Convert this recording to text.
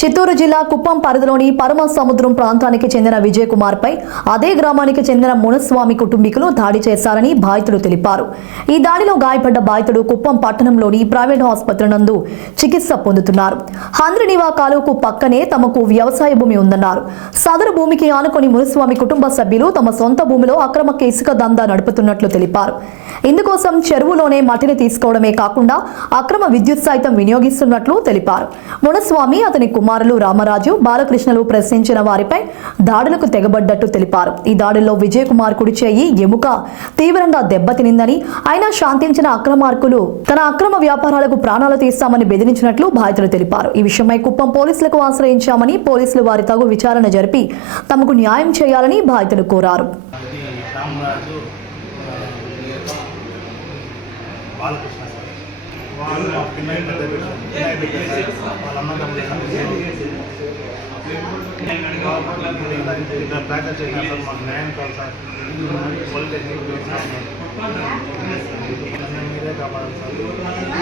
చిత్తూరు జిల్లా కుప్పం పరిధిలోని పరమ సముద్రం ప్రాంతానికి చెందిన విజయ్ కుమార్ పై అదే గ్రామానికి చెందిన మునస్వామి కుటుంబీకులు దాడి చేశారని బాధితులు తెలిపారు. ఈ దాడిలో గాయపడ్డ బాధితుడు కుప్పం పట్టణంలోని ప్రైవేట్ ఆసుపత్రి నందు చికిత్స పొందుతున్నారు. హంద్రినివా కాలువకు పక్కనే తమకు వ్యవసాయ భూమి ఉందన్నారు. సదరు భూమికి ఆనుకొని మునస్వామి కుటుంబ సభ్యులు తమ సొంత భూమిలో అక్రమ ఇసుక దందా నడుపుతున్నట్లు తెలిపారు. ఇందుకోసం చెరువులోనే మట్టిని తీసుకోవడమే కాకుండా అక్రమ విద్యుత్ సైతం వినియోగిస్తున్నట్లు తెలిపారు. మునస్వామి అతని కుమారులు రామరాజు, బాలకృష్ణలు ప్రశ్నించిన వారిపై దాడులకు తెగబడ్డట్టు తెలిపారు. ఈ దాడుల్లో విజయ్ కుమార్ కుడి చేయి ఎముక తీవ్రంగా దెబ్బతినిందని, అయినా శాంతించిన అక్రమార్కులు తన అక్రమ వ్యాపారాలకు ప్రాణాలు తీస్తామని బెదిరించినట్లు బాధితులు తెలిపారు. ఈ విషయమై కుప్పం పోలీసులకు ఆశ్రయించామని, పోలీసులు వారి తగు విచారణ జరిపి తమకు న్యాయం చేయాలని బాధితులు కోరారు. బాలకృష్ణ సార్ వాళ్ళు పిన్నయ్య పెట్టారు వాళ్ళ అన్నదమ్ములు ప్రాక్టీస్ చేసినా సార్ మాకు న్యాయం కావాలి సార్. మీరే కాపాడాలి సార్.